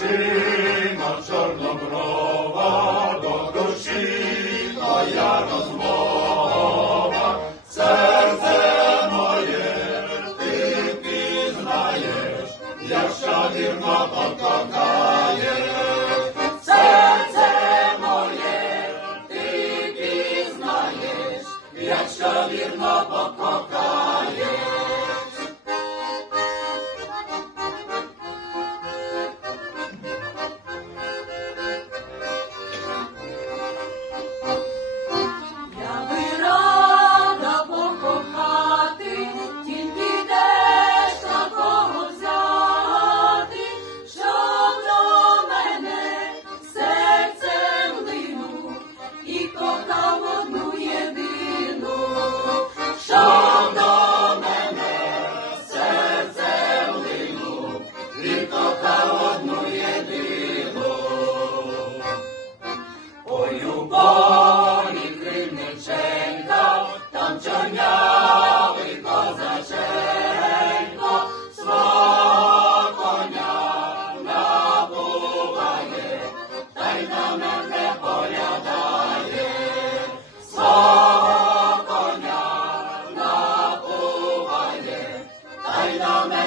Машина чорноброва, докошина розмова, серце моє, ти пізнаєш, як шавірна покакає. Серце моє, ти пізнаєш, як шавірна покакає. Shalom.